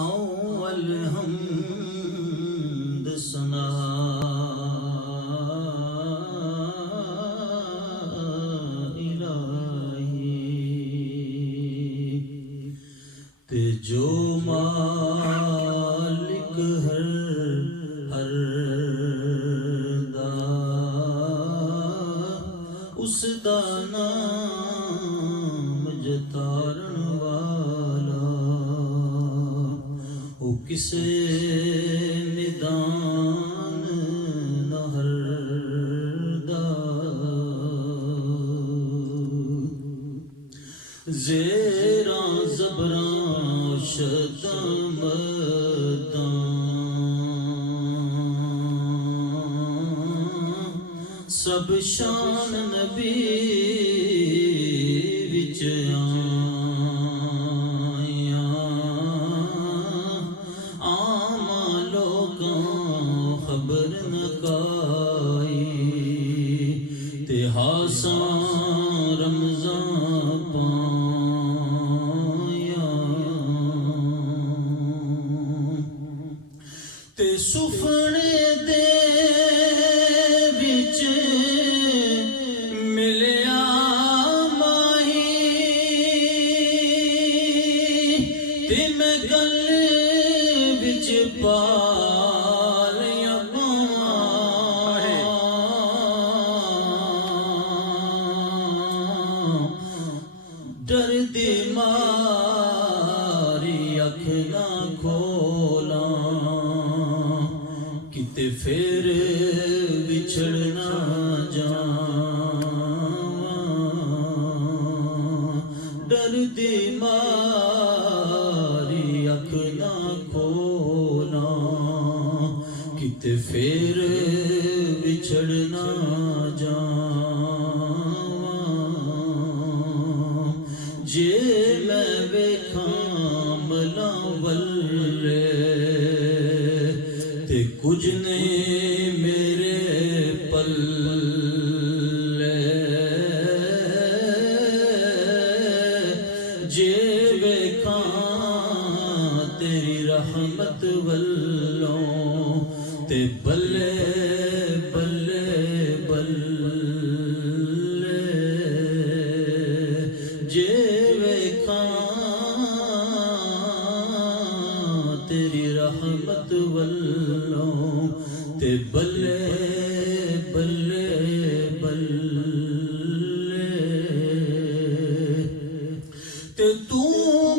अव्वल हमद सना इलाही ते जो मालिक हर दा उस दा नाम जतारण वाला ओ किसे निदान न हरदा ज़ेरा ज़बरां शदां मदां सब शान नबी विच खबर न काई ते हासां रमज़ां पाया ते सुफने दे विच मिलिया माही ते मैं गल विच पा डर दी मारी अख ना खोला किते फिर बिछड़ ना जावां डर दी मारी अख ना खोला किते फिर बिछड़ ना जे मैं वेखां मलावले ते कुछ नहीं मेरे पल्ले जे वेखां तेरी रहमत वल्लों ते बल्ले बल्ले बल्ले जे तेरी रहमत वल्लों ते बल्ले बल्ले बल्ले ते तू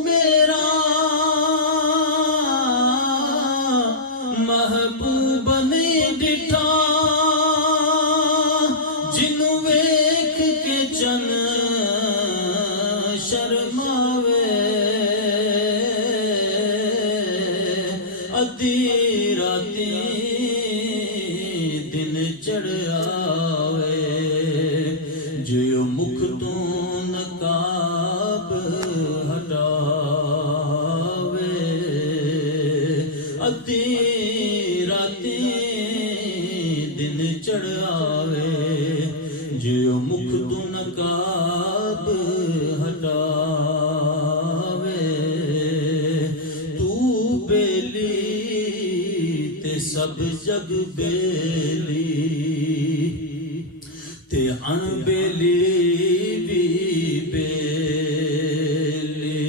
मेरा महबूब नहीं डिठा जिन्नू वेख के चन शर्मावे अद्धी राती दिन चढ़ आवे जो मुख तो नकाब हटावे अद्धी राती दिन चढ़ आवे जो मुख तो नकाब हटावे तू बेली सब जग बेली ते अनबेली भी बेली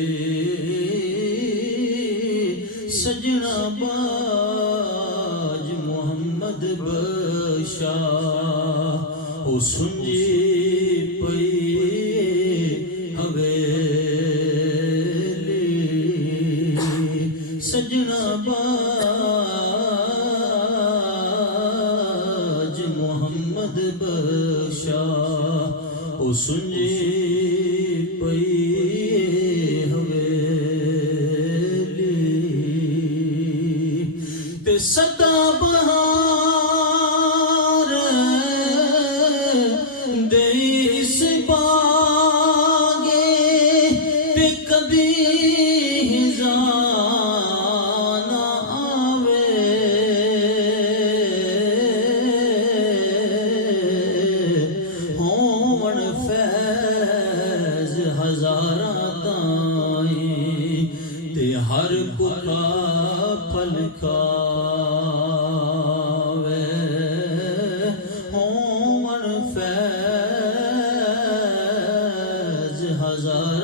सजना बाज मोहम्मद बशाह ओ सुंजी पई हवेली सजना मोहम्मद बशाह ओ सुंजी पई हवेली ते सदा बहार दे इस बागे ते कभी हजारा ताई ते हर भुखा फल खावे होवन फैज हजार